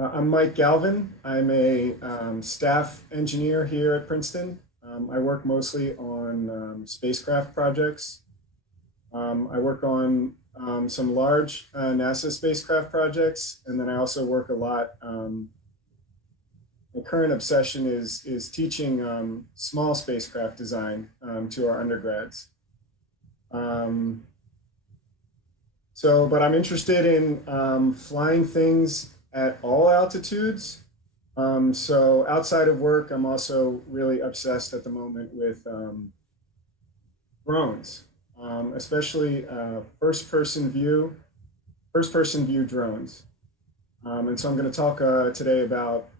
I'm Mike Galvin. I'm a staff engineer here at Princeton. I work mostly on spacecraft projects. I work on some large NASA spacecraft projects, and then I also work a lot. My current obsession is teaching small spacecraft design to our undergrads. Um, but I'm interested in flying things at all altitudes. So outside of work, I'm also really obsessed at the moment with drones, especially first person view drones. And so I'm going to talk today about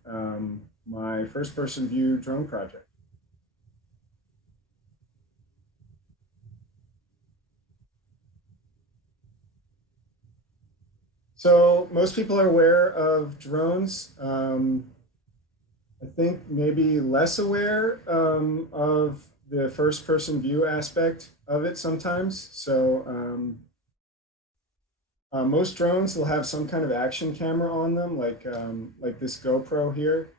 my first person view drone project. So most people are aware of drones. I think maybe less aware of the first person view aspect of it sometimes. Most drones will have some kind of action camera on them, like this GoPro here.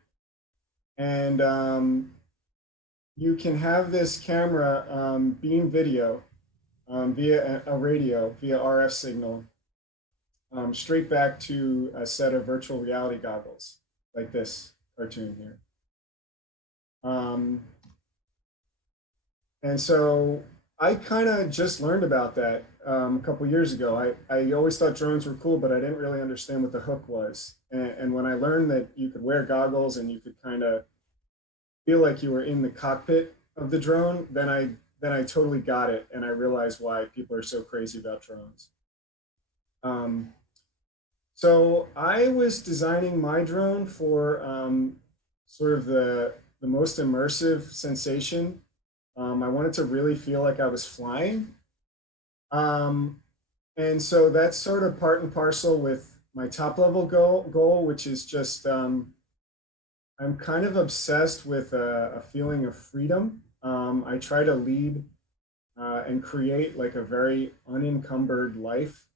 And you can have this camera beam video via a radio, via RF signal, straight back to a set of virtual reality goggles, like this cartoon here. And so I kind of just learned about that a couple years ago. I always thought drones were cool, but I didn't really understand what the hook was. And when I learned that you could wear goggles and you could kind of feel like you were in the cockpit of the drone, then I totally got it, and I realized why people are so crazy about drones. So I was designing my drone for sort of the most immersive sensation. I wanted to really feel like I was flying. Um, and so that's sort of part and parcel with my top level goal, which is just I'm kind of obsessed with a feeling of freedom. I try to lead and create like a very unencumbered life.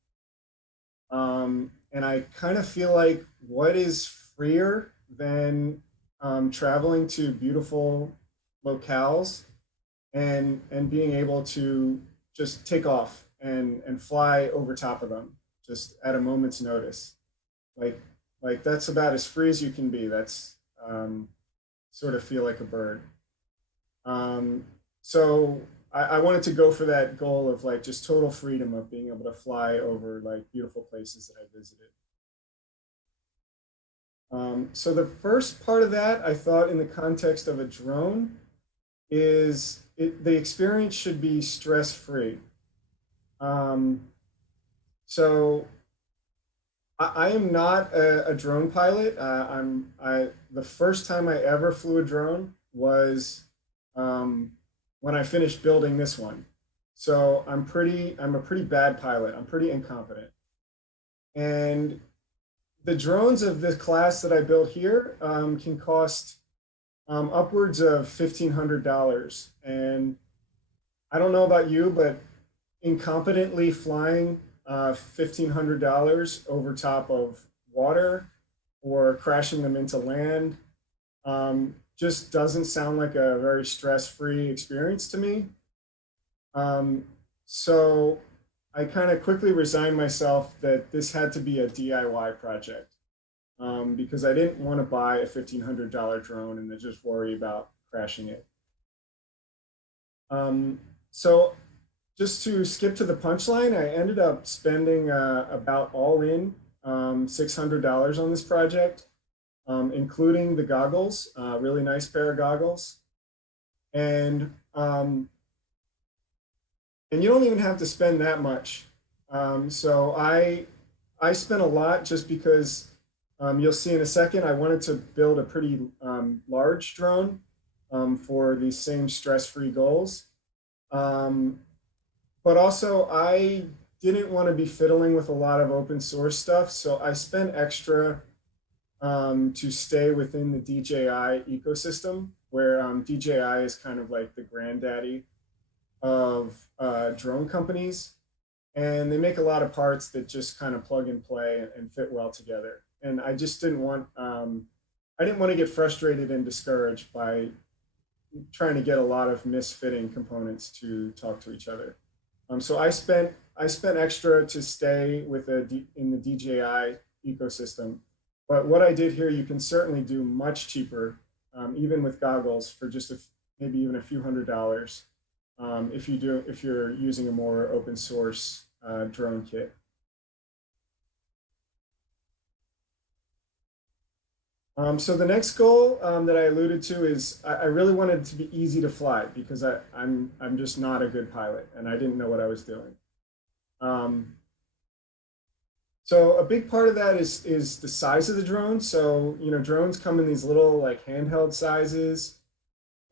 And I kind of feel like what is freer than traveling to beautiful locales and being able to just take off and fly over top of them just at a moment's notice. Like like that's about as free as you can be. That's sort of feel like a bird. So I wanted to go for that goal of like just total freedom of being able to fly over like beautiful places that I visited. So the first part of that, I thought in the context of a drone, the experience should be stress free. Um, so I am not a drone pilot. The first time I ever flew a drone was um, when I finished building this one. So I'm a pretty bad pilot. I'm pretty incompetent. And the drones of the class that I built here can cost upwards of $1,500. And I don't know about you, but incompetently flying $1,500 over top of water or crashing them into land just doesn't sound like a very stress-free experience to me. Um, so I kind of quickly resigned myself that this had to be a DIY project because I didn't want to buy a $1,500 drone and then just worry about crashing it. So just to skip to the punchline, I ended up spending about all in $600 on this project, including the goggles, really nice pair of goggles. And um, and you don't even have to spend that much. So I spent a lot just because you'll see in a second. I wanted to build a pretty large drone for these same stress-free goals. Um, but also I didn't want to be fiddling with a lot of open source stuff, so I spent extra to stay within the DJI ecosystem, where DJI is kind of like the granddaddy of drone companies, and they make a lot of parts that just kind of plug and play and fit well together. and I just didn't want I didn't want to get frustrated and discouraged by trying to get a lot of misfitting components to talk to each other. So I spent extra to stay with in the DJI ecosystem. But what I did here, you can certainly do much cheaper, even with goggles, for just maybe even a few $100s, if you're using a more open source drone kit. So the next goal that I alluded to is I really wanted it to be easy to fly because I'm just not a good pilot and I didn't know what I was doing. Um, so a big part of that is the size of the drone. So drones come in these little like handheld sizes,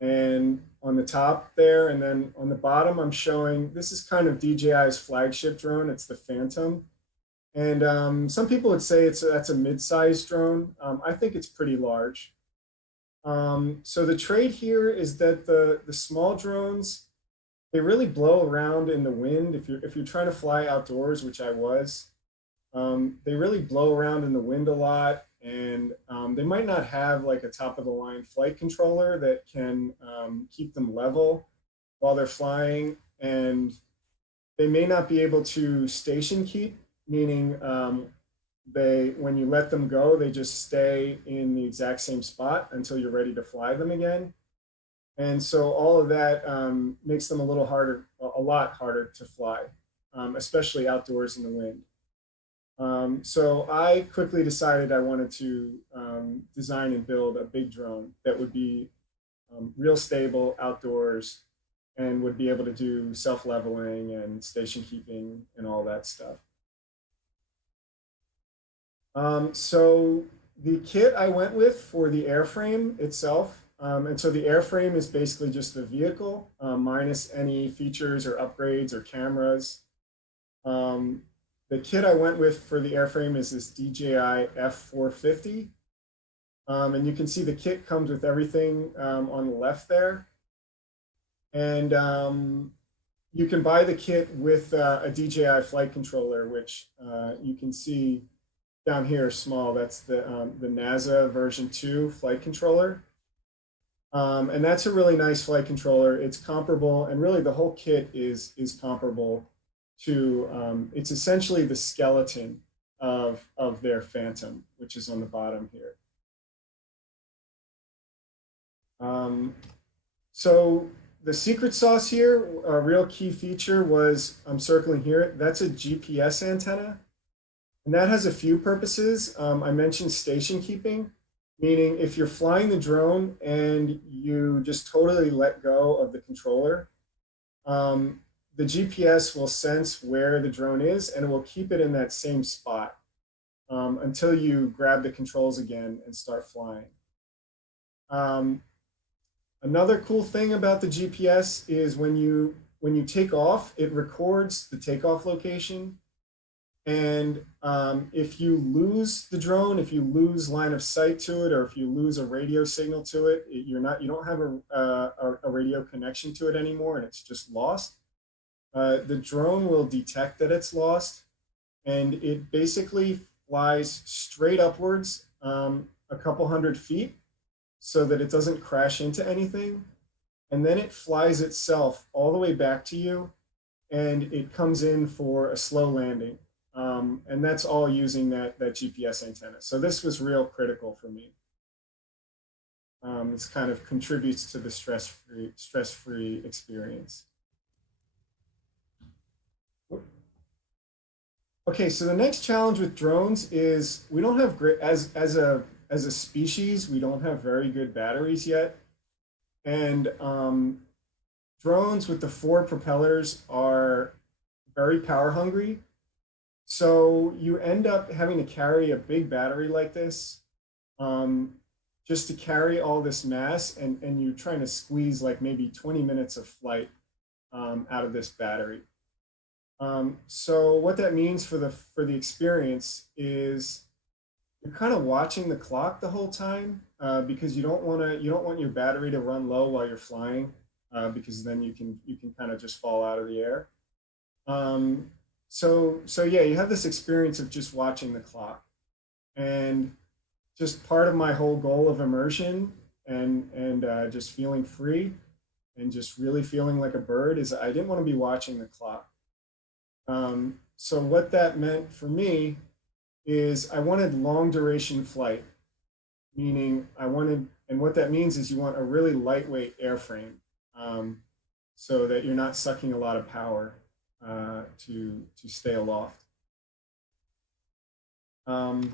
and on the top there, and then on the bottom, I'm showing this is kind of DJI's flagship drone. It's the Phantom. And some people would say that's a mid-sized drone. I think it's pretty large. So the trade here is that the small drones, they really blow around in the wind. If you're trying to fly outdoors, which I was, they really blow around in the wind a lot, and they might not have like a top of the line flight controller that can keep them level while they're flying, and they may not be able to station keep, meaning when you let them go, they just stay in the exact same spot until you're ready to fly them again. And so all of that makes them a lot harder to fly, especially outdoors in the wind. So I quickly decided I wanted to design and build a big drone that would be real stable outdoors and would be able to do self-leveling and station keeping and all that stuff. So the kit I went with for the airframe itself, and so the airframe is basically just the vehicle minus any features or upgrades or cameras. The kit I went with for the airframe is this DJI F450. And you can see the kit comes with everything on the left there. And you can buy the kit with a DJI flight controller, which you can see down here small. That's the NASA version 2 flight controller. And that's a really nice flight controller. It's comparable, and really the whole kit is comparable to, it's essentially the skeleton of their Phantom, which is on the bottom here. So the secret sauce here, a real key feature was, I'm circling here, that's a GPS antenna. And that has a few purposes. I mentioned station keeping, meaning if you're flying the drone and you just totally let go of the controller, the GPS will sense where the drone is and it will keep it in that same spot until you grab the controls again and start flying. Another cool thing about the GPS is when you take off, it records the takeoff location. And if you lose the drone, if you lose line of sight to it, or if you lose a radio signal to it, you don't have a radio connection to it anymore, and it's just lost. The drone will detect that it's lost, and it basically flies straight upwards a couple hundred feet so that it doesn't crash into anything. And then it flies itself all the way back to you, and it comes in for a slow landing. And that's all using that GPS antenna. So this was real critical for me. This kind of contributes to the stress-free experience. Okay, so the next challenge with drones is we don't have great, as a species, we don't have very good batteries yet. And drones with the 4 propellers are very power hungry. So you end up having to carry a big battery like this just to carry all this mass, and you're trying to squeeze like maybe 20 minutes of flight out of this battery. So what that means for the experience is you're kind of watching the clock the whole time because you don't want your battery to run low while you're flying because then you can kind of just fall out of the air. So yeah, you have this experience of just watching the clock. And just part of my whole goal of immersion and just feeling free and just really feeling like a bird is I didn't want to be watching the clock. So what that meant for me is I wanted long duration flight, meaning I wanted, and what that means is you want a really lightweight airframe, so that you're not sucking a lot of power to stay aloft. Um,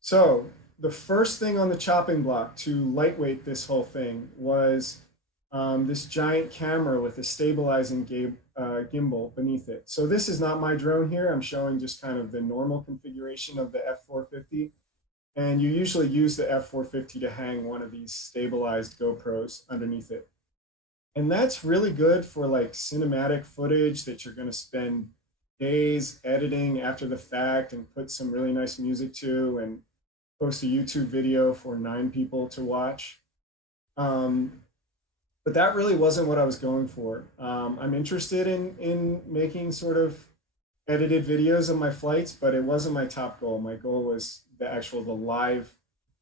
so the first thing on the chopping block to lightweight this whole thing was this giant camera with a stabilizing gimbal beneath it. So this is not my drone here. I'm showing just kind of the normal configuration of the F450. And you usually use the F450 to hang one of these stabilized GoPros underneath it. And that's really good for like cinematic footage that you're going to spend days editing after the fact and put some really nice music to and post a YouTube video for 9 people to watch. Um, but that really wasn't what I was going for. I'm interested in making sort of edited videos of my flights, but it wasn't my top goal. My goal was the live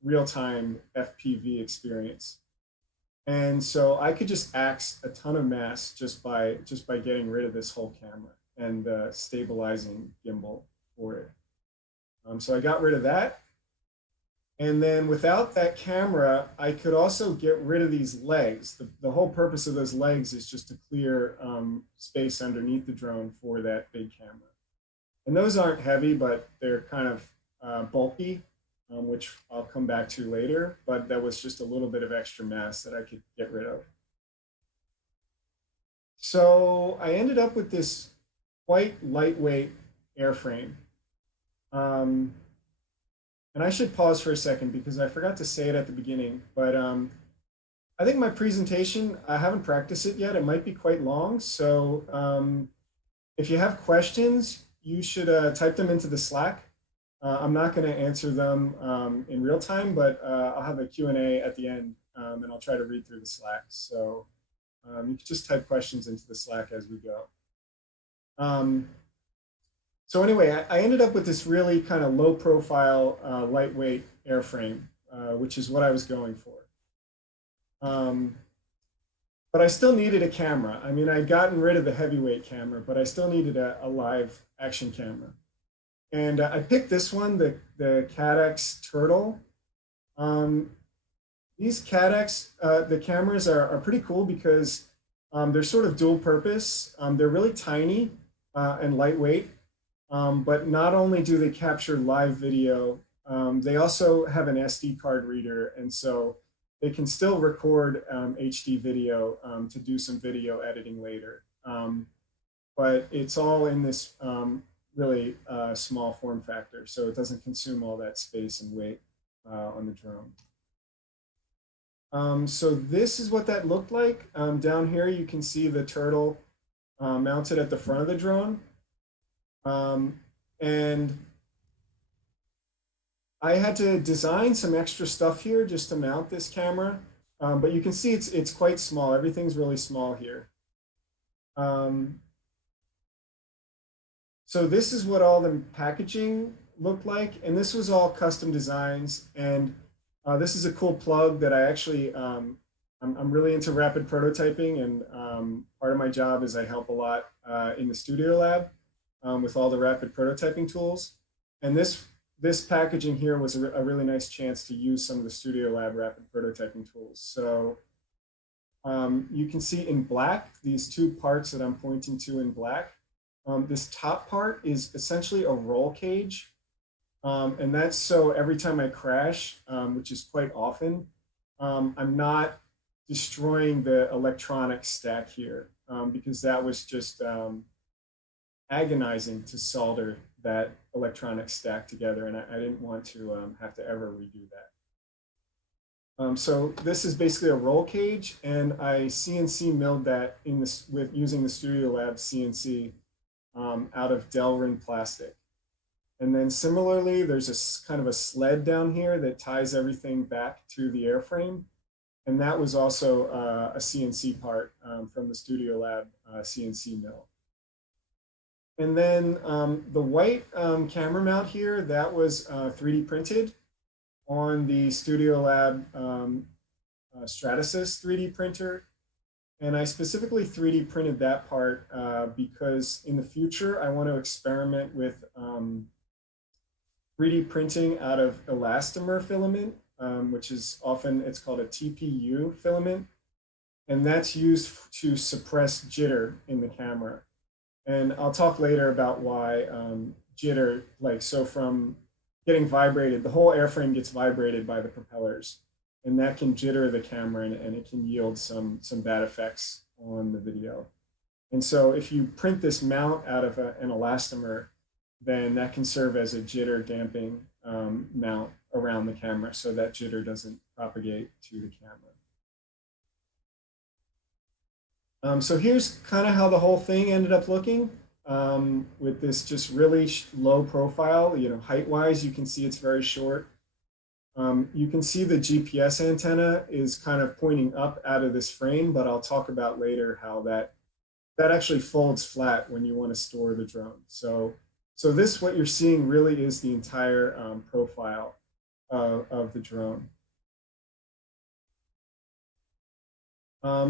real time FPV experience. And so I could just axe a ton of mass just by getting rid of this whole camera and the stabilizing gimbal for it. So I got rid of that. And then without that camera, I could also get rid of these legs. The whole purpose of those legs is just to clear space underneath the drone for that big camera. And those aren't heavy, but they're kind of bulky, which I'll come back to later. But that was just a little bit of extra mass that I could get rid of. So I ended up with this quite lightweight airframe. Um, and I should pause for a second because I forgot to say it at the beginning. But I think my presentation, I haven't practiced it yet. It might be quite long. So if you have questions, you should type them into the Slack. I'm not going to answer them in real time, but I'll have a Q&A at the end, and I'll try to read through the Slack. So you can just type questions into the Slack as we go. So anyway, I ended up with this really kind of low profile, lightweight airframe, which is what I was going for. But I still needed a camera. I mean, I'd gotten rid of the heavyweight camera, but I still needed a live action camera. And I picked this one, the Cadex Turtle. These Cadex, the cameras are pretty cool because they're sort of dual purpose. They're really tiny and lightweight, but not only do they capture live video, they also have an SD card reader. And so they can still record HD video to do some video editing later. But it's all in this really small form factor, so it doesn't consume all that space and weight on the drone. So this is what that looked like. Down here, you can see the turtle mounted at the front of the drone. And I had to design some extra stuff here just to mount this camera. But you can see it's quite small. Everything's really small here. So this is what all the packaging looked like. And this was all custom designs. And this is a cool plug that I actually, I'm really into rapid prototyping. And part of my job is I help a lot in the studio lab with all the rapid prototyping tools. And this packaging here was a really nice chance to use some of the Studio Lab rapid prototyping tools. So you can see in black, these two parts that I'm pointing to in black. This top part is essentially a roll cage. And that's so every time I crash, which is quite often, I'm not destroying the electronic stack here because that was just agonizing to solder that electronic stack together, and I didn't want to have to ever redo that. So this is basically a roll cage, and I CNC milled that in this with using the Studio Lab CNC out of Delrin plastic. And then similarly, there's a kind of a sled down here that ties everything back to the airframe, and that was also a CNC part from the Studio Lab CNC mill. And then the white camera mount here, that was 3D printed on the Studio Lab Stratasys 3D printer. And I specifically 3D printed that part because in the future, I want to experiment with 3D printing out of elastomer filament, which is often, it's called a TPU filament. And that's used to suppress jitter in the camera. And I'll talk later about why jitter, like, so from getting vibrated, the whole airframe gets vibrated by the propellers, and that can jitter the camera, and it can yield some bad effects on the video. And so if you print this mount out of an elastomer, then that can serve as a jitter damping mount around the camera so that jitter doesn't propagate to the camera. So here's kind of how the whole thing ended up looking with this just really low profile. You know, height-wise, you can see it's very short. You can see the GPS antenna is kind of pointing up out of this frame, but I'll talk about later how that actually folds flat when you want to store the drone. So this, what you're seeing really is the entire profile of the drone.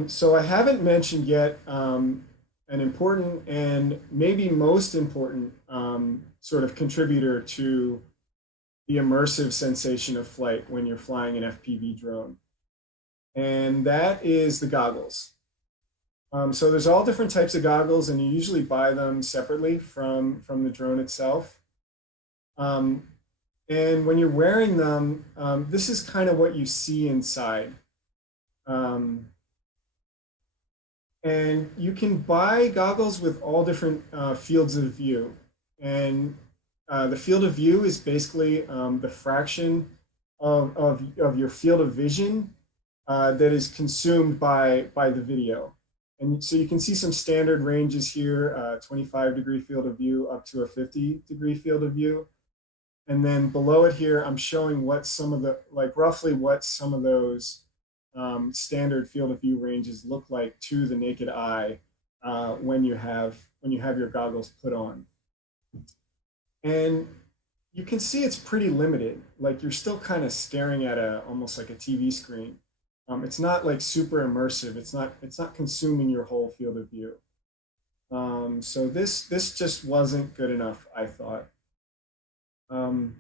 So I haven't mentioned yet an important and maybe most important sort of contributor to the immersive sensation of flight when you're flying an FPV drone. And that is the goggles. So there's all different types of goggles, and you usually buy them separately from the drone itself. And when you're wearing them, this is kind of what you see inside. And you can buy goggles with all different fields of view. And the field of view is basically the fraction of your field of vision that is consumed by the video. And so you can see some standard ranges here, 25-degree field of view up to a 50-degree field of view. And then below it here, I'm showing what some of the, like roughly what some of those standard field of view ranges look like to the naked eye when you have your goggles put on. And you can see it's pretty limited. Like you're still kind of staring at almost like a TV screen. It's not like super immersive. It's not consuming your whole field of view. So this just wasn't good enough, I thought. But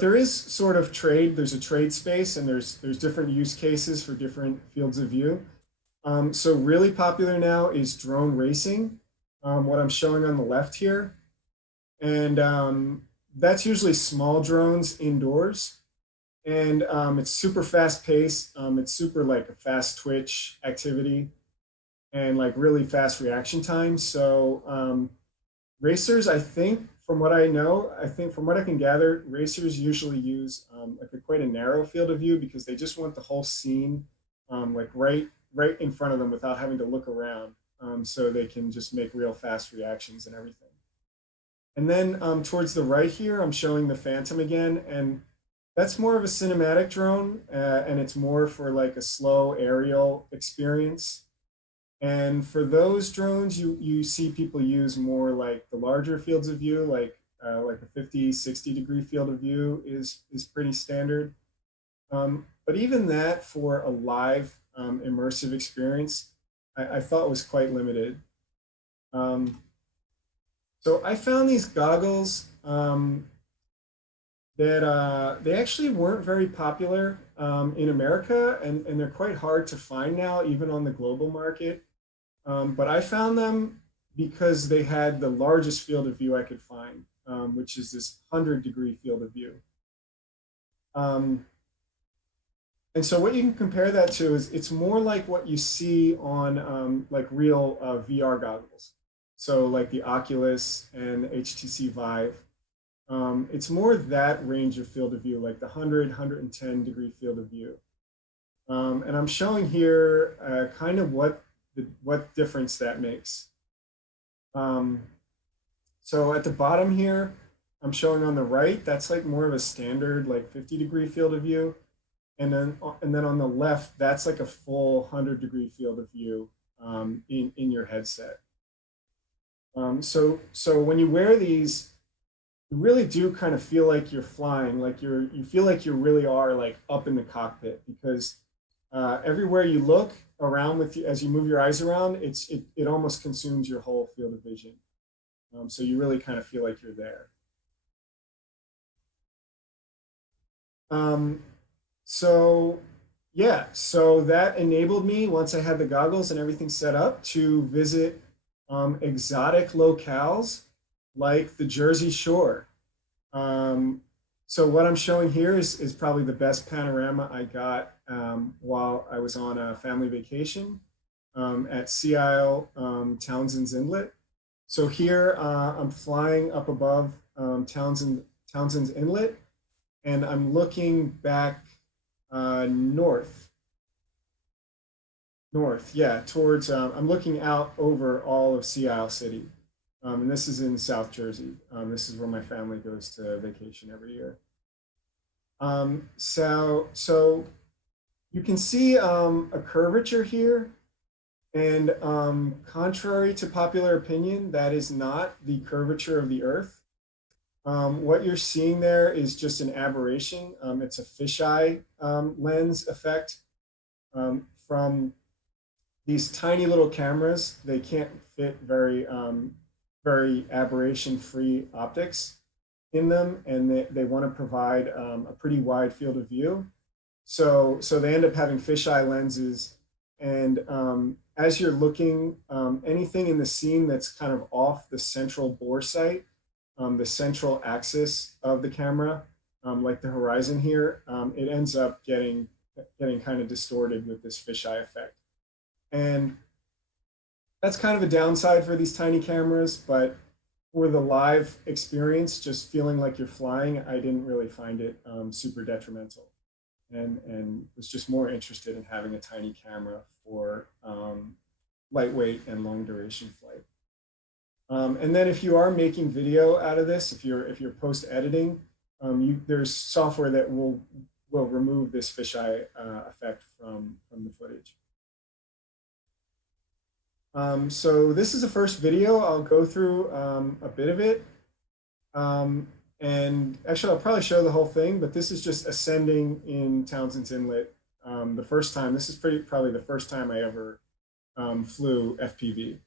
there is sort of trade. There's a trade space, and there's different use cases for different fields of view. So really popular now is drone racing, what I'm showing on the left here. And that's usually small drones indoors. And it's super fast paced. It's super like a fast twitch activity and like really fast reaction time. So racers, I think, from what I know, I think from what I can gather, racers usually use like quite a narrow field of view because they just want the whole scene like right in front of them without having to look around, so they can just make real fast reactions and everything. And then towards the right here, I'm showing the Phantom again, and that's more of a cinematic drone, and it's more for like a slow aerial experience. And for those drones, you see people use more like the larger fields of view, like a 50, 60-degree field of view is pretty standard. But even that for a live immersive experience, I thought was quite limited. So I found these goggles that they actually weren't very popular in America, and they're quite hard to find now, even on the global market. But I found them because they had the largest field of view I could find, which is this 100-degree field of view. And so what you can compare that to is it's more like what you see on like real VR goggles. So like the Oculus and HTC Vive. It's more that range of field of view, like the 100, 110-degree field of view. And I'm showing here kind of what difference that makes. So at the bottom here, I'm showing on the right, that's like more of a standard like 50-degree field of view. And then on the left, that's like a full 100-degree field of view in your headset. So when you wear these, you really do kind of feel like you're flying, like you feel like you really are like up in the cockpit because everywhere you look around with you, as you move your eyes around, it almost consumes your whole field of vision. So you really kind of feel like you're there. Um, so yeah, so that enabled me once I had the goggles and everything set up to visit exotic locales like the Jersey Shore. Um, so what I'm showing here is probably the best panorama I got while I was on a family vacation at Sea Isle, Townsend's Inlet. So here I'm flying up above Townsend's Inlet, and I'm looking back north, yeah, towards, I'm looking out over all of Sea Isle City. And this is in South Jersey. This is where my family goes to vacation every year. So you can see a curvature here, and contrary to popular opinion, that is not the curvature of the Earth. What you're seeing there is just an aberration. It's a fisheye lens effect from these tiny little cameras. They can't fit very aberration-free optics in them, and they want to provide a pretty wide field of view. So they end up having fisheye lenses, and as you're looking, anything in the scene that's kind of off the central bore sight, the central axis of the camera, like the horizon here, it ends up getting kind of distorted with this fisheye effect. And that's kind of a downside for these tiny cameras, but for the live experience, just feeling like you're flying, I didn't really find it super detrimental, and was just more interested in having a tiny camera for lightweight and long duration flight. And then if you are making video out of this, if you're post editing, there's software that will remove this fisheye effect from the footage. So this is the first video. I'll go through a bit of it. And actually, I'll probably show the whole thing, but this is just ascending in Townsend's Inlet. The first time, this is probably the first time I ever flew FPV.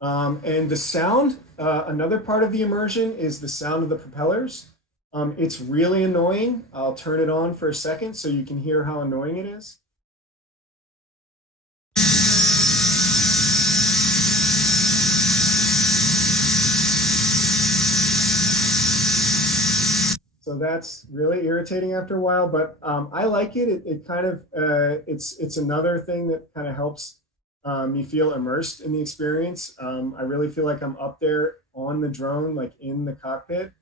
And the sound, another part of the immersion is the sound of the propellers. It's really annoying. I'll turn it on for a second so you can hear how annoying it is. So that's really irritating after a while, but I like it. It kind of it's another thing that kind of helps me feel immersed in the experience. I really feel like I'm up there on the drone, like in the cockpit,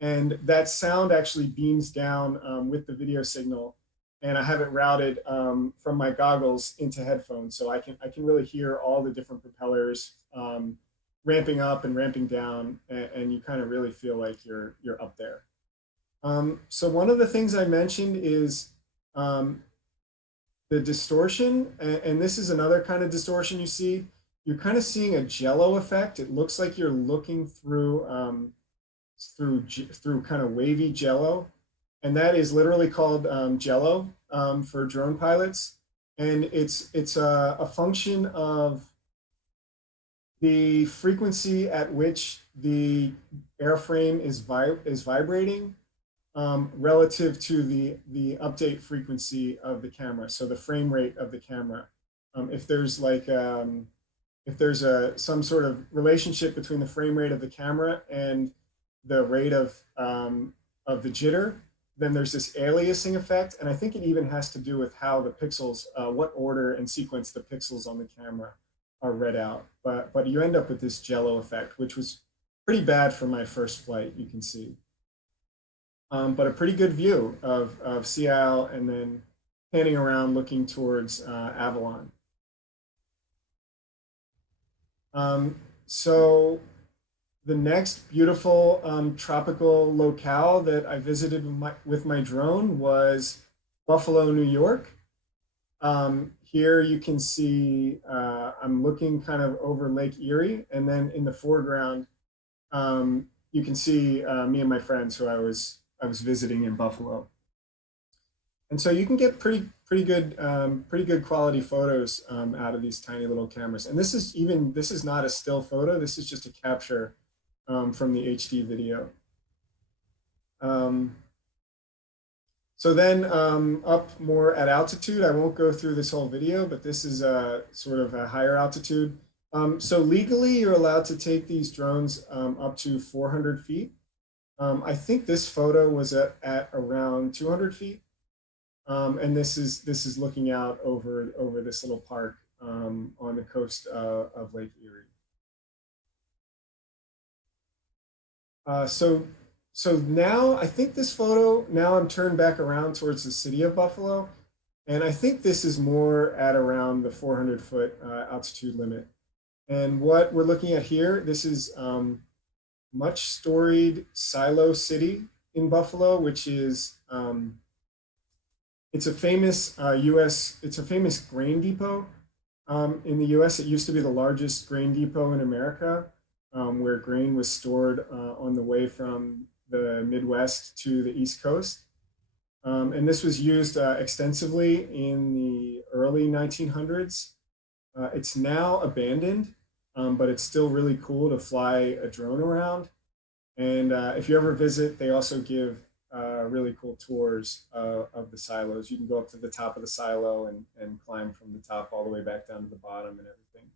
and that sound actually beams down with the video signal, and I have it routed from my goggles into headphones, so I can really hear all the different propellers ramping up and ramping down, and you kind of really feel like you're up there. So one of the things I mentioned is the distortion, and this is another kind of distortion you see. You're kind of seeing a jello effect. It looks like you're looking through kind of wavy jello, and that is literally called jello for drone pilots, and it's a function of the frequency at which the airframe is vibrating relative to the update frequency of the camera, so the frame rate of the camera. If there's like if there's some sort of relationship between the frame rate of the camera and the rate of the jitter, then there's this aliasing effect, and I think it even has to do with how the pixels, what order and sequence the pixels on the camera are read out. But you end up with this jello effect, which was pretty bad for my first flight, you can see. But a pretty good view of Sea Isle, and then panning around looking towards Avalon. So the next beautiful tropical locale that I visited with my drone was Buffalo, New York. here you can see I'm looking kind of over Lake Erie, and then in the foreground you can see me and my friends who I was visiting in Buffalo. And so you can get pretty good quality photos out of these tiny little cameras. And this is not a still photo. This is just a capture from the HD video. So then up more at altitude, I won't go through this whole video, but this is sort of a higher altitude. So legally, you're allowed to take these drones up to 400 feet. I think this photo was at around 200 feet. And this is looking out over this little park on the coast of Lake Erie. So now I think this photo, now I'm turned back around towards the city of Buffalo, and I think this is more at around the 400-foot altitude limit. And what we're looking at here, this is much storied Silo City in Buffalo, which is it's a famous it's a famous grain depot in the US. It used to be the largest grain depot in America, where grain was stored on the way from the Midwest to the East Coast. And this was used extensively in the early 1900s. It's now abandoned, but it's still really cool to fly a drone around. And if you ever visit, they also give really cool tours of the silos. You can go up to the top of the silo and climb from the top all the way back down to the bottom and everything.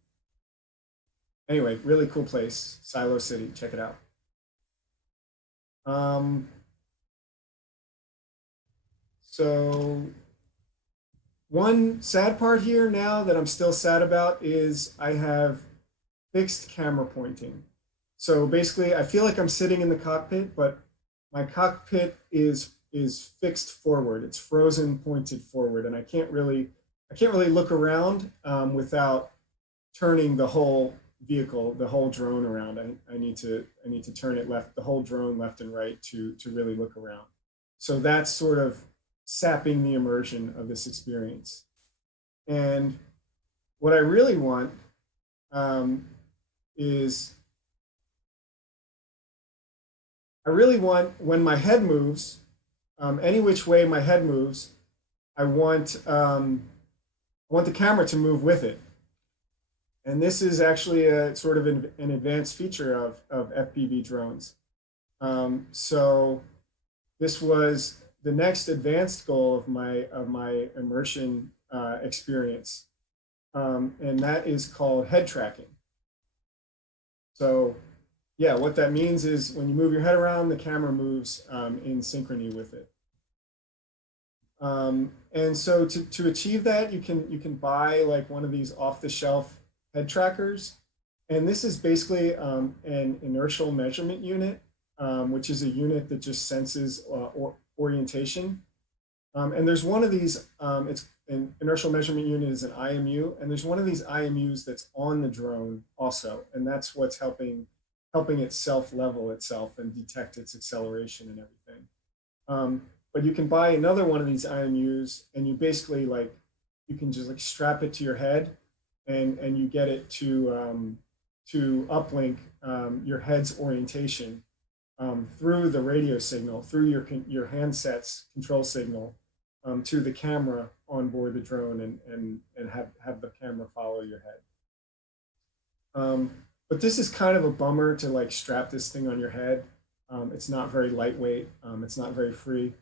Anyway, really cool place, Silo City. Check it out. So one sad part here now that I'm still sad about is I have fixed camera pointing. So basically, I feel like I'm sitting in the cockpit, but my cockpit is fixed forward. It's frozen, pointed forward, and I can't really look around without turning the whole vehicle, the whole drone around. I need to turn it left, the whole drone left and right to really look around. So that's sort of sapping the immersion of this experience. And what I really want is I really want, when my head moves, any which way my head moves, I want the camera to move with it. And this is actually a sort of an advanced feature of FPV drones. So this was the next advanced goal of my immersion experience, and that is called head tracking. So yeah, what that means is when you move your head around, the camera moves in synchrony with it. And so to achieve that, you can buy like one of these off-the-shelf head trackers. And this is basically an inertial measurement unit, which is a unit that just senses orientation. And there's one of these, it's an inertial measurement unit is an IMU, and there's one of these IMUs that's on the drone also, and that's what's helping it self-level itself and detect its acceleration and everything. But you can buy another one of these IMUs, and you basically like, you can just like strap it to your head, and you get it to uplink your head's orientation through the radio signal, through your handset's control signal to the camera on board the drone, and have the camera follow your head. But this is kind of a bummer to like strap this thing on your head. It's not very lightweight. It's not very free.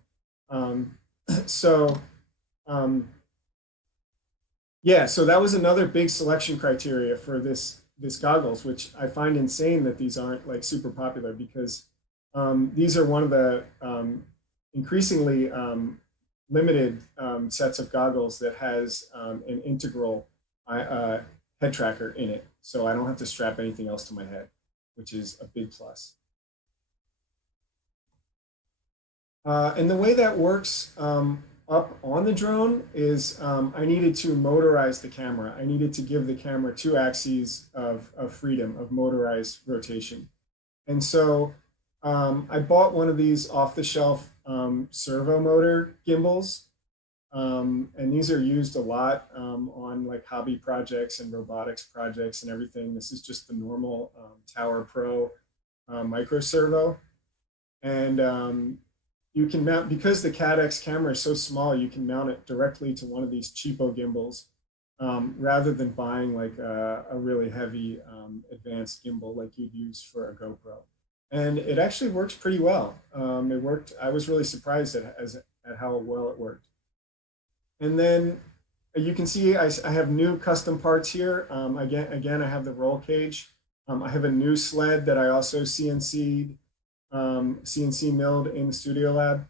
Yeah, so that was another big selection criteria for this goggles, which I find insane that these aren't like super popular, because these are one of the increasingly limited sets of goggles that has an integral head tracker in it. So I don't have to strap anything else to my head, which is a big plus. And the way that works up on the drone is I needed to motorize the camera. I needed to give the camera 2 axes of freedom, of motorized rotation. And so I bought one of these off-the-shelf servo motor gimbals. And these are used a lot on like hobby projects and robotics projects and everything. This is just the normal Tower Pro micro servo. And you can mount, because the CADX camera is so small, you can mount it directly to one of these cheapo gimbals rather than buying like a really heavy advanced gimbal like you'd use for a GoPro. And it actually works pretty well. It worked. I was really surprised at how well it worked. And then you can see I have new custom parts here. Again, I have the roll cage. I have a new sled that I also CNC milled in the Studio Lab.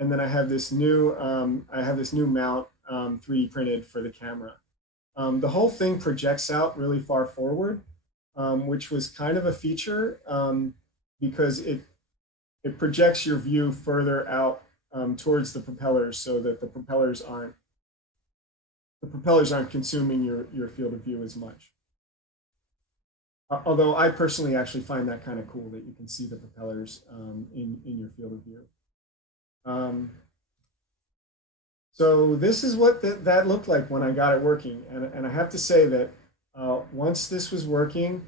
And then I have this new mount 3D printed for the camera. The whole thing projects out really far forward, which was kind of a feature because it projects your view further out towards the propellers so that the propellers aren't consuming your field of view as much. Although I personally actually find that kind of cool that you can see the propellers in your field of view. So this is what that looked like when I got it working. And I have to say that once this was working,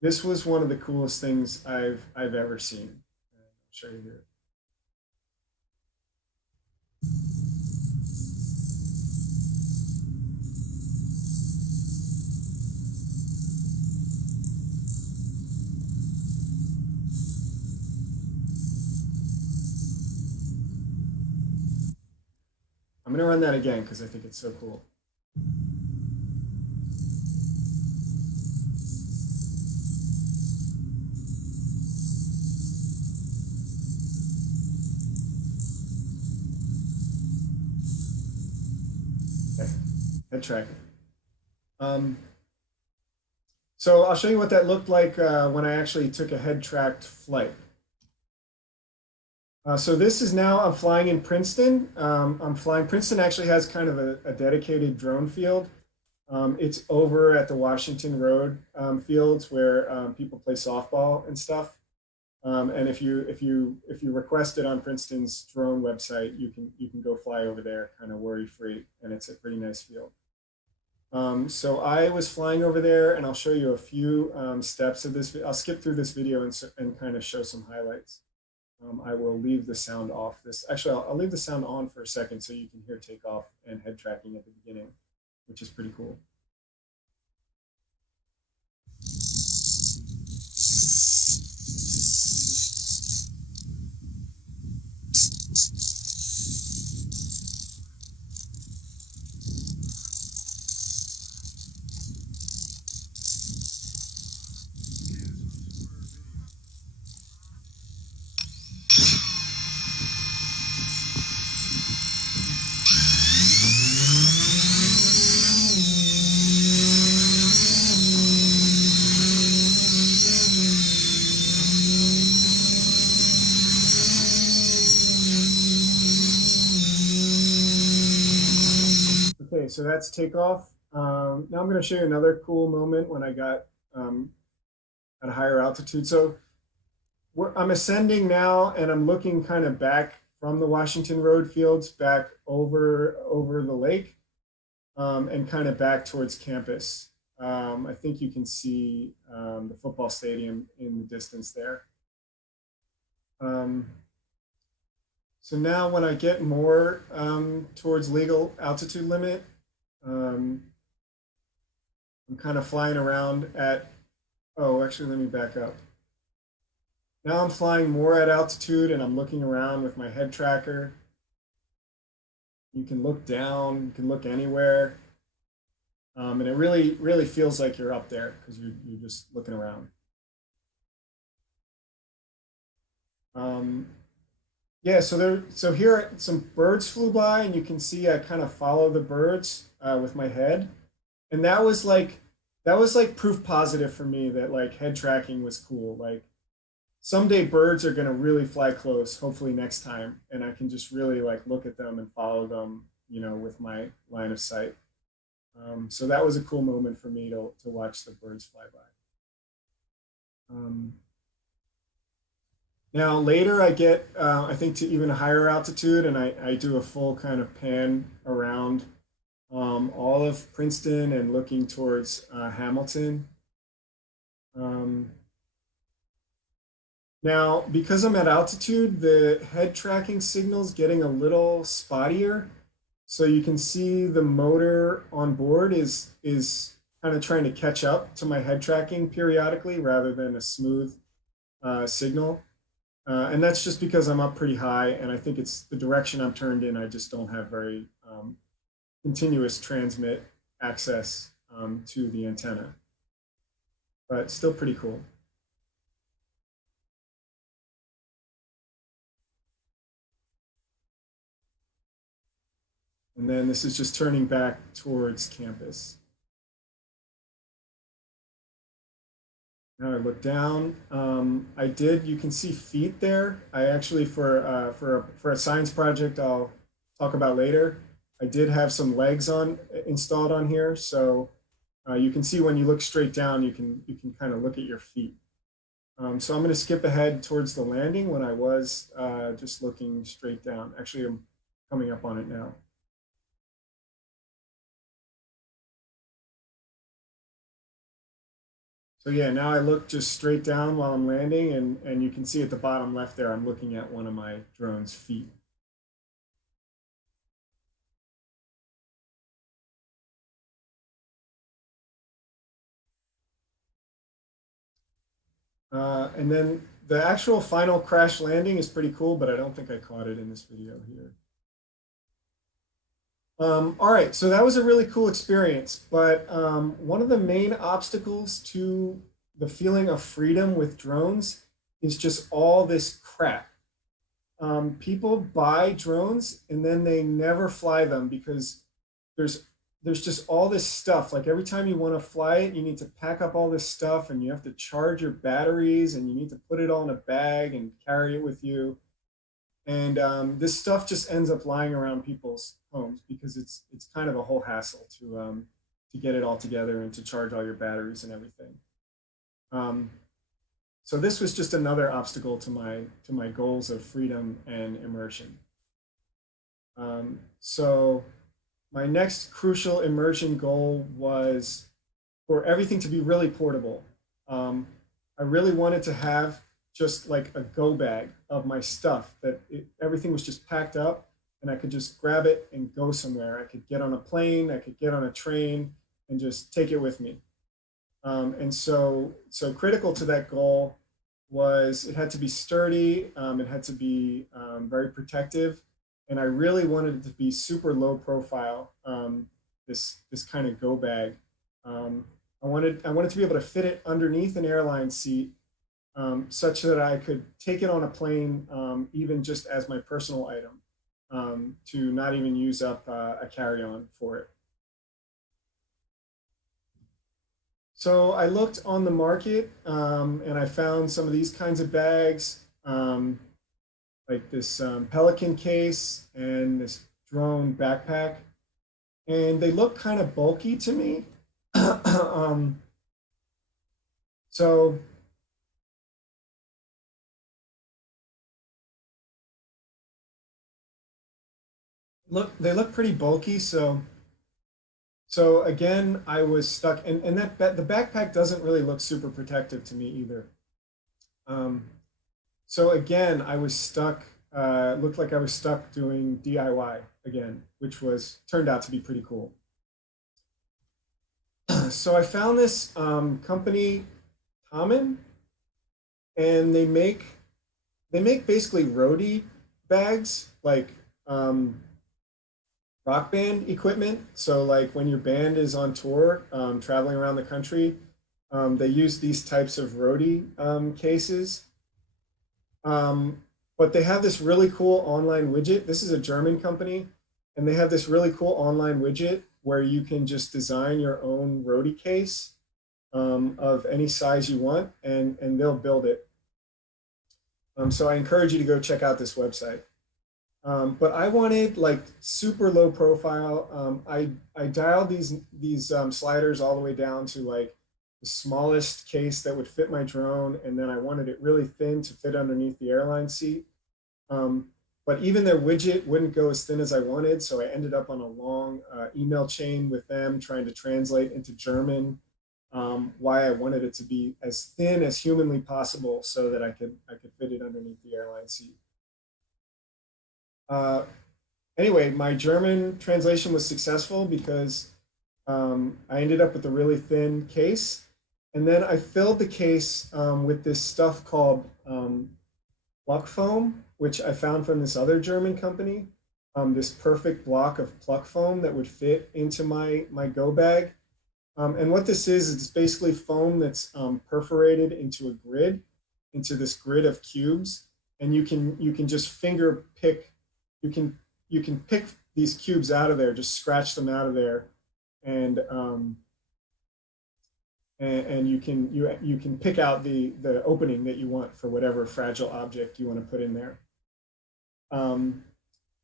this was one of the coolest things I've ever seen. I'll show you here. I'm going to run that again because I think it's so cool. Okay, head tracking. So I'll show you what that looked like when I actually took a head tracked flight. So this is now, I'm flying in Princeton. Princeton actually has kind of a dedicated drone field. It's over at the Washington Road fields where people play softball and stuff. And if you request it on Princeton's drone website, you can go fly over there kind of worry free, and it's a pretty nice field. So I was flying over there, and I'll show you a few steps of this. I'll skip through this video and kind of show some highlights. I will leave the sound off. I'll leave the sound on for a second so you can hear takeoff and head tracking at the beginning, which is pretty cool. Okay, so that's takeoff. Now I'm going to show you another cool moment when I got at a higher altitude. So I'm ascending now, and I'm looking kind of back from the Washington Road fields back over the lake and kind of back towards campus. I think you can see the football stadium in the distance there. So now when I get more towards legal altitude limit, I'm kind of flying around at, oh, actually, let me back up. Now I'm flying more at altitude, and I'm looking around with my head tracker. You can look down, you can look anywhere. And it really feels like you're up there because you're just looking around. Yeah, so here some birds flew by, and you can see I kind of follow the birds with my head, and that was like proof positive for me that like head tracking was cool. Like someday birds are gonna really fly close, hopefully next time, and I can just really like look at them and follow them, with my line of sight. So that was a cool moment for me to watch the birds fly by. Now later I get, I think to even higher altitude, and I do a full kind of pan around all of Princeton and looking towards Hamilton. Um, Now, because I'm at altitude, the head tracking signal's getting a little spottier. So you can see the motor on board is kind of trying to catch up to my head tracking periodically rather than a smooth signal. And that's just because I'm up pretty high, and I think it's the direction I'm turned in. I just don't have very continuous transmit access to the antenna, but still pretty cool. And then this is just turning back towards campus. Now I look down. I did, you can see feet there. I actually, for a science project I'll talk about later, I did have some legs on installed on here. So you can see when you look straight down, you can kind of look at your feet. So I'm going to skip ahead towards the landing when I was just looking straight down. Actually, I'm coming up on it now. So yeah, now I look just straight down while I'm landing, and you can see at the bottom left there, I'm looking at one of my drone's feet. And then the actual final crash landing is pretty cool, but I don't think I caught it in this video here. All right, so that was a really cool experience, but one of the main obstacles to the feeling of freedom with drones is just all this crap. People buy drones and then they never fly them because there's there's just all this stuff. Like every time you want to fly it, you need to pack up all this stuff and you have to charge your batteries and you need to put it all in a bag and carry it with you. And this stuff just ends up lying around people's homes because it's kind of a whole hassle to get it all together and to charge all your batteries and everything. Um, so this was just another obstacle to my goals of freedom and immersion. So my next crucial immersion goal was for everything to be really portable. I really wanted to have just like a go bag of my stuff everything was just packed up and I could just grab it and go somewhere. I could get on a plane, I could get on a train and just take it with me. So critical to that goal was it had to be sturdy, it had to be very protective, and I really wanted it to be super low profile. This kind of go bag. Um, I wanted to be able to fit it underneath an airline seat, such that I could take it on a plane, even just as my personal item, to not even use up a carry-on for it. So I looked on the market, and I found some of these kinds of bags, like this Pelican case and this drone backpack, and they look kind of bulky to me. um, so they look pretty bulky. So again, I was stuck, and the backpack doesn't really look super protective to me either. Um, so again, I was stuck. Looked like I was stuck doing DIY again, which was turned out to be pretty cool. So I found this company, Common, and they make basically roadie bags, like rock band equipment. So like when your band is on tour, traveling around the country, they use these types of roadie cases. Um, but they have this really cool online widget. This is a German company, and they have this really cool online widget where you can just design your own roadie case of any size you want, and they'll build it. So I encourage you to go check out this website. But I wanted like super low profile. I dialed these sliders all the way down to like the smallest case that would fit my drone, and then I wanted it really thin to fit underneath the airline seat. Um, but even their widget wouldn't go as thin as I wanted, so I ended up on a long email chain with them trying to translate into German why I wanted it to be as thin as humanly possible so that I could fit it underneath the airline seat. Uh, anyway, my German translation was successful because I ended up with a really thin case. And then I filled the case with this stuff called pluck foam, which I found from this other German company. This perfect block of pluck foam that would fit into my go bag. And what this is, it's basically foam that's perforated into a grid, into this grid of cubes, and you can just finger pick, you can you can pick these cubes out of there, just scratch them out of there, and and you can pick out the opening that you want for whatever fragile object you want to put in there. Um,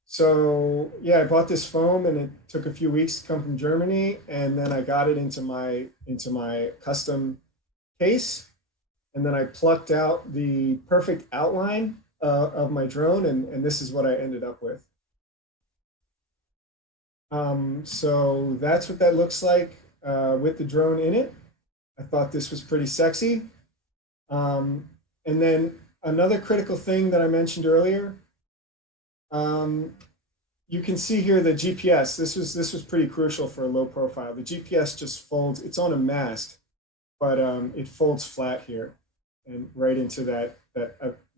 so yeah, I bought this foam, and it took a few weeks to come from Germany, and then I got it into my custom case, and then I plucked out the perfect outline of my drone, and this is what I ended up with. So that's what that looks like with the drone in it. I thought this was pretty sexy. Um, and then another critical thing that I mentioned earlier, um, you can see here the GPS. This was pretty crucial for a low profile. The GPS just folds. It's on a mast, but it folds flat here and right into that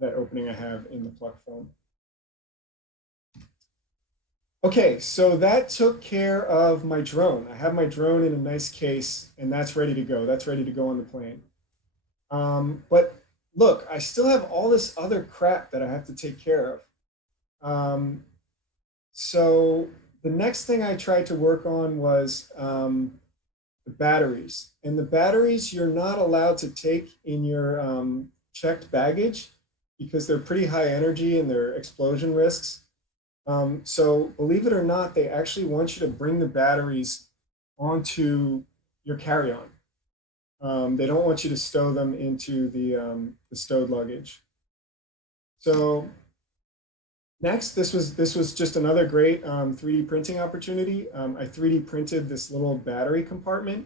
opening I have in the pluck foam. Okay, so that took care of my drone. I have my drone in a nice case, and that's ready to go. That's ready to go on the plane. But look, I still have all this other crap that I have to take care of. Um, so the next thing I tried to work on was the batteries. And the batteries you're not allowed to take in your checked baggage because they're pretty high energy and they're explosion risks. So believe it or not, they actually want you to bring the batteries onto your carry-on. They don't want you to stow them into the stowed luggage. So next, this was just another great 3D printing opportunity. I 3D printed this little battery compartment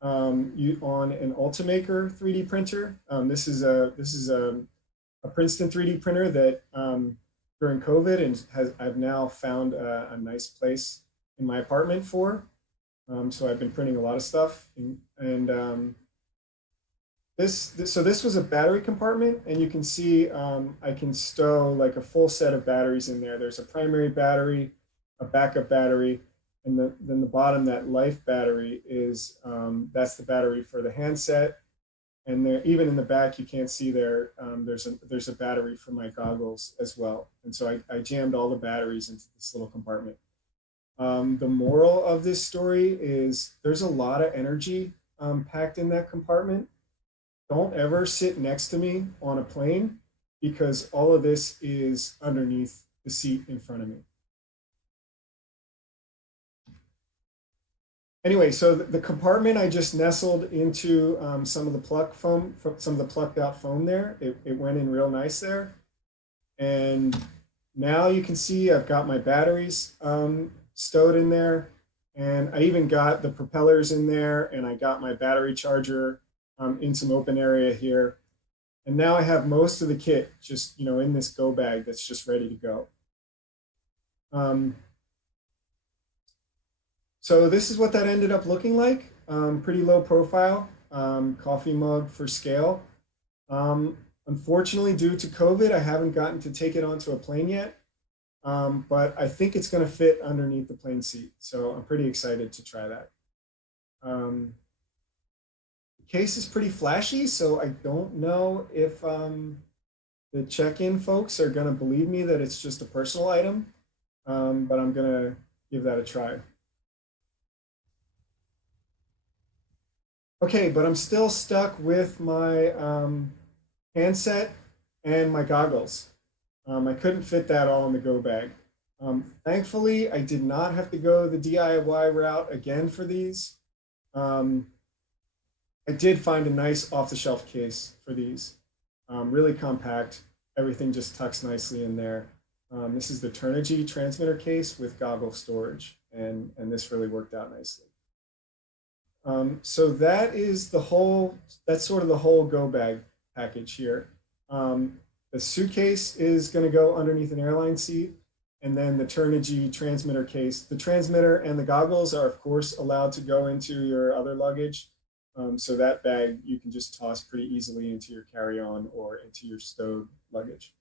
on an Ultimaker 3D printer. This is a Princeton 3D printer that during COVID and I've now found a nice place in my apartment for. So I've been printing a lot of stuff, and this was a battery compartment, and you can see I can stow like a full set of batteries in there. There's a primary battery, a backup battery, and then the bottom, that life battery, is that's the battery for the handset. And there, even in the back, you can't see there. There's a battery for my goggles as well. And so I jammed all the batteries into this little compartment. The moral of this story is there's a lot of energy packed in that compartment. Don't ever sit next to me on a plane because all of this is underneath the seat in front of me. Anyway, so the compartment I just nestled into some of the pluck foam, some of the plucked out foam there. It went in real nice there. And now you can see I've got my batteries stowed in there. And I even got the propellers in there, and I got my battery charger in some open area here. And now I have most of the kit just, in this go bag that's just ready to go. So this is what that ended up looking like. Pretty low profile, coffee mug for scale. Unfortunately, due to COVID, I haven't gotten to take it onto a plane yet, but I think it's going to fit underneath the plane seat. So I'm pretty excited to try that. The case is pretty flashy, so I don't know if the check-in folks are going to believe me that it's just a personal item, but I'm going to give that a try. Okay, but I'm still stuck with my handset and my goggles. I couldn't fit that all in the go bag. Thankfully, I did not have to go the DIY route again for these. I did find a nice off-the-shelf case for these. Really compact. Everything just tucks nicely in there. This is the Turnigy transmitter case with goggle storage, and this really worked out nicely. So that is the whole, that's sort of the whole go bag package here. The suitcase is going to go underneath an airline seat, and then the Turnigy transmitter case. The transmitter and the goggles are, of course, allowed to go into your other luggage. So that bag you can just toss pretty easily into your carry-on or into your stowed luggage.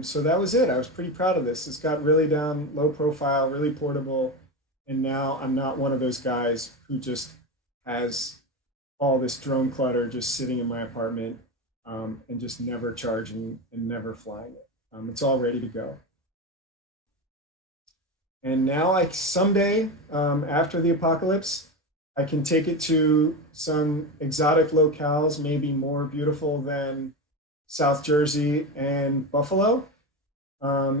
So that was it. I was pretty proud of this. It's got really down low profile, really portable, and now I'm not one of those guys who just has all this drone clutter just sitting in my apartment and just never charging and never flying it. It's all ready to go. And now I someday, after the apocalypse, I can take it to some exotic locales, maybe more beautiful than South Jersey and Buffalo,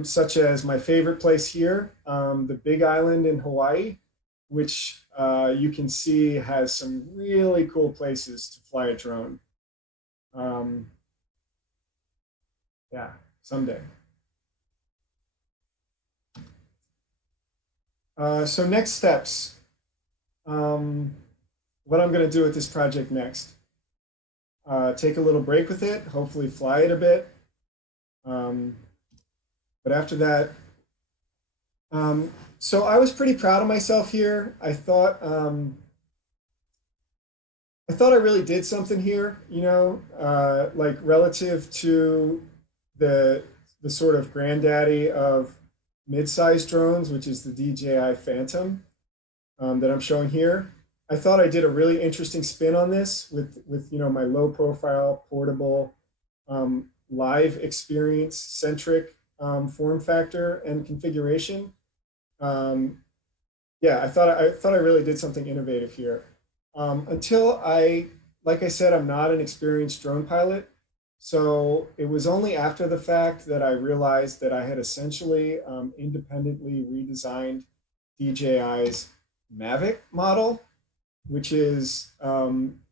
such as my favorite place here, the Big Island in Hawaii, which you can see has some really cool places to fly a drone. Yeah, someday. So next steps. What I'm going to do with this project next. Take a little break with it, hopefully fly it a bit. But after that, so I was pretty proud of myself here. I thought I really did something here, you know, like relative to the sort of granddaddy of mid-sized drones, which is the DJI Phantom that I'm showing here. I thought I did a really interesting spin on this with you know my low profile, portable, live experience centric form factor and configuration. Um, yeah, I thought I really did something innovative here. Until like I said, I'm not an experienced drone pilot. So it was only after the fact that I realized that I had essentially independently redesigned DJI's Mavic model, which is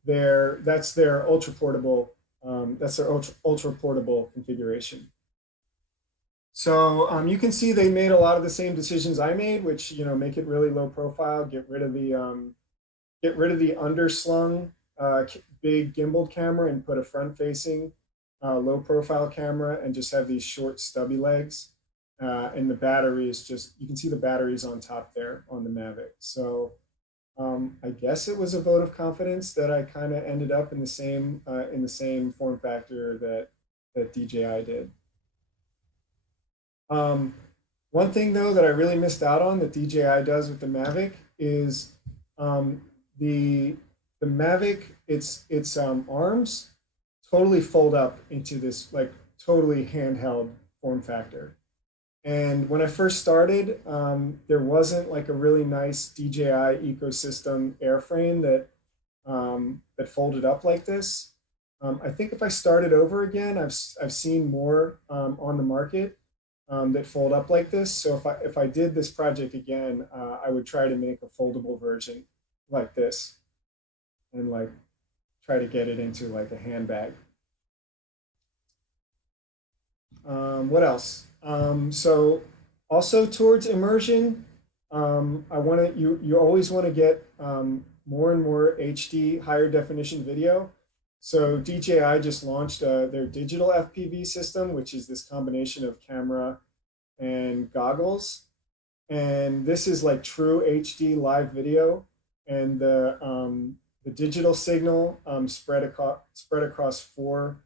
that's their ultra portable ultra portable configuration. So you can see they made a lot of the same decisions I made, which you know make it really low profile, get rid of the underslung big gimbal camera and put a front-facing low profile camera and just have these short stubby legs. And the battery is just, you can see the batteries on top there on the Mavic. So I guess it was a vote of confidence that I kind of ended up in the same form factor that DJI did. One thing though that I really missed out on that DJI does with the Mavic is the Mavic, its arms totally fold up into this like totally handheld form factor. And when I first started, there wasn't like a really nice DJI ecosystem airframe that folded up like this. I think if I started over again, I've seen more on the market that fold up like this. So if I did this project again, I would try to make a foldable version like this, and like try to get it into like a handbag. What else? So also towards immersion, I want to you always want to get more and more HD higher definition video. So DJI just launched their digital FPV system, which is this combination of camera and goggles. And this is like true HD live video, and the digital signal spread across four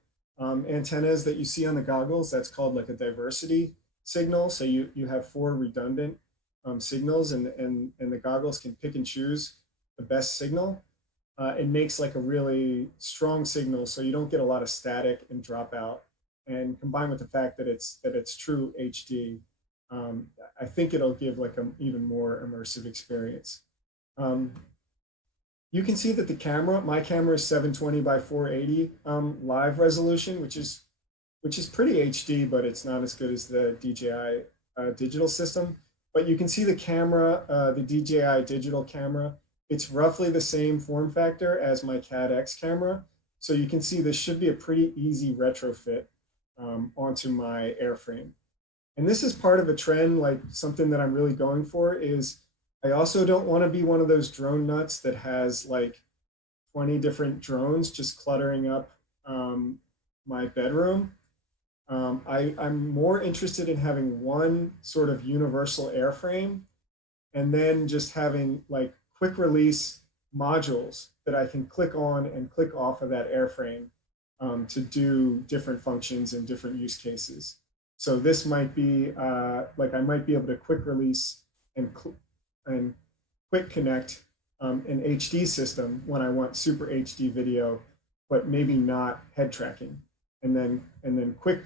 antennas that you see on the goggles. That's called like a diversity signal. So you have four redundant signals, and the goggles can pick and choose the best signal. It makes like a really strong signal, so you don't get a lot of static and dropout. And combined with the fact that it's true HD, I think it'll give like an even more immersive experience. You can see that my camera is 720 by 480 live resolution, which is pretty HD, but it's not as good as the DJI digital system. But you can see the camera, the DJI digital camera, It's roughly the same form factor as my CAD-X camera. So you can see this should be a pretty easy retrofit onto my airframe. And this is part of a trend, like something that I'm really going for is I also don't want to be one of those drone nuts that has like 20 different drones just cluttering up my bedroom. I'm more interested in having one sort of universal airframe and then just having like quick release modules that I can click on and click off of that airframe to do different functions and different use cases. So this might be like I might be able to quick release and quick connect an HD system when I want super HD video, but maybe not head tracking, and then quick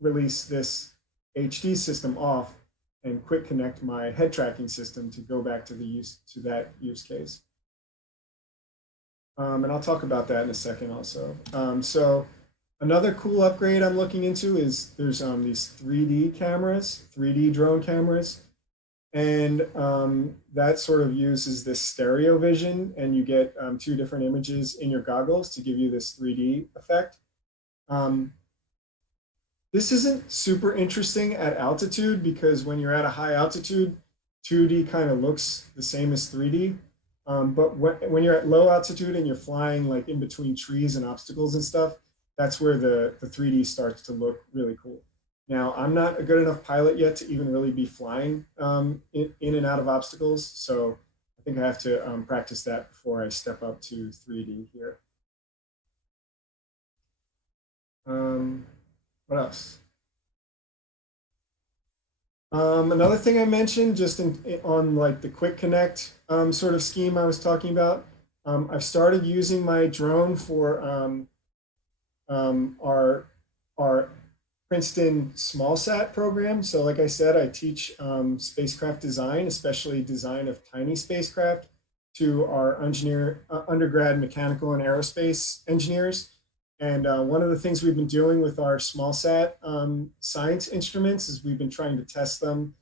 release this HD system off and quick connect my head tracking system to go back to that use case. And I'll talk about that in a second also. So another cool upgrade I'm looking into is there's these 3D cameras, 3D drone cameras. And that sort of uses this stereo vision, and you get two different images in your goggles to give you this 3D effect. This isn't super interesting at altitude because when you're at a high altitude, 2D kind of looks the same as 3D. But when you're at low altitude and you're flying like in between trees and obstacles and stuff, that's where the 3D starts to look really cool. Now, I'm not a good enough pilot yet to even really be flying in and out of obstacles. So I think I have to practice that before I step up to 3D here. What else? Another thing I mentioned just on like the quick connect sort of scheme I was talking about, I've started using my drone for our Princeton SmallSat program. So like I said, I teach spacecraft design, especially design of tiny spacecraft to our undergrad mechanical and aerospace engineers. And one of the things we've been doing with our SmallSat science instruments is we've been trying to test them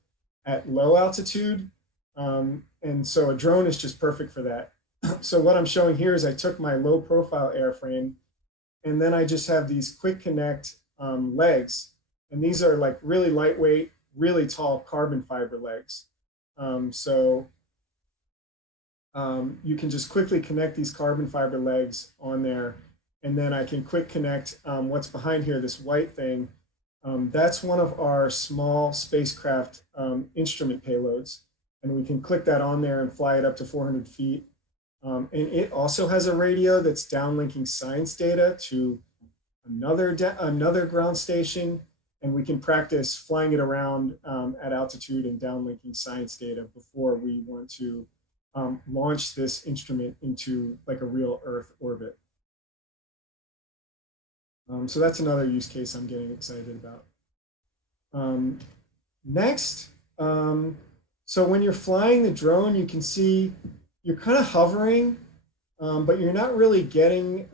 at low altitude. And so a drone is just perfect for that. So what I'm showing here is I took my low profile airframe and then I just have these quick connect legs. And these are like really lightweight, really tall carbon fiber legs. You can just quickly connect these carbon fiber legs on there. And then I can quick connect what's behind here, this white thing. That's one of our small spacecraft instrument payloads. And we can click that on there and fly it up to 400 feet. And it also has a radio that's downlinking science data to another ground station. And we can practice flying it around at altitude and downlinking science data before we want to launch this instrument into like a real Earth orbit. So that's another use case I'm getting excited about. Next, so when you're flying the drone, you can see you're kind of hovering, but you're not really getting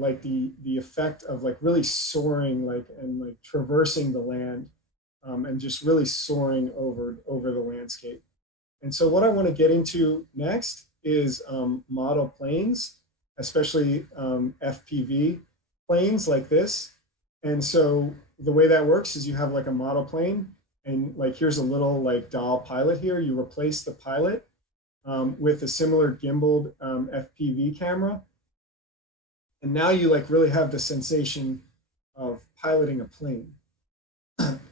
like the effect of like really soaring and like traversing the land and just really soaring over the landscape. And so what I want to get into next is model planes, especially FPV planes like this. And so the way that works is you have like a model plane and like here's a little like doll pilot here. You replace the pilot with a similar gimbaled FPV camera. And now you like really have the sensation of piloting a plane.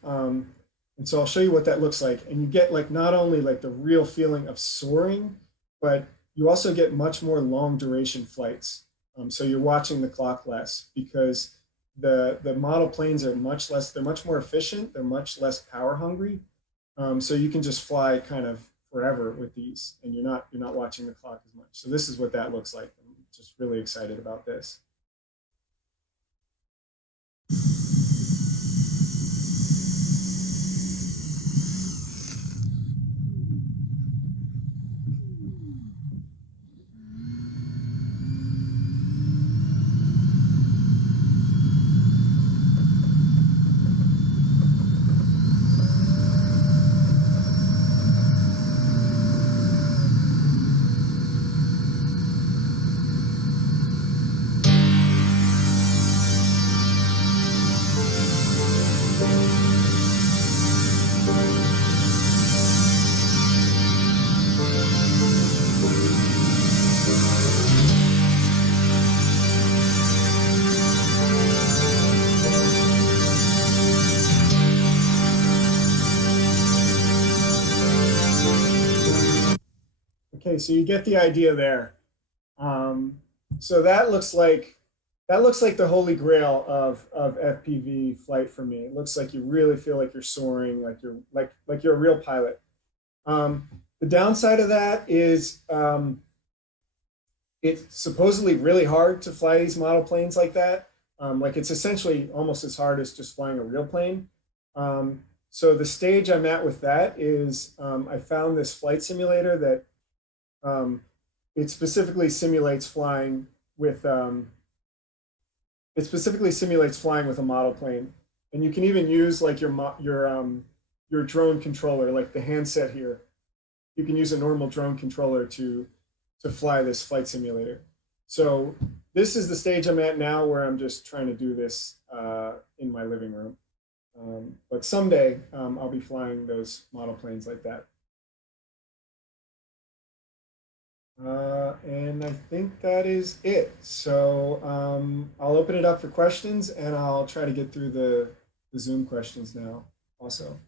And so I'll show you what that looks like. And you get like not only like the real feeling of soaring, but you also get much more long duration flights. So you're watching the clock less because the model planes are much less, they're much more efficient, they're much less power hungry. So you can just fly kind of forever with these and you're not watching the clock as much. So this is what that looks like. I'm just really excited about this. Okay, so you get the idea there. Um, so that looks like the holy grail of FPV flight for me. It looks like you really feel like you're soaring, like you're a real pilot. The downside of that is it's supposedly really hard to fly these model planes like that. Like it's essentially almost as hard as just flying a real plane. So the stage I'm at with that is I found this flight simulator that um, it specifically simulates flying with a model plane, and you can even use like your drone controller, like the handset here. You can use a normal drone controller to fly this flight simulator. So this is the stage I'm at now, where I'm just trying to do this in my living room. But someday I'll be flying those model planes like that. And I think that is it. So I'll open it up for questions, and I'll try to get through the Zoom questions now also.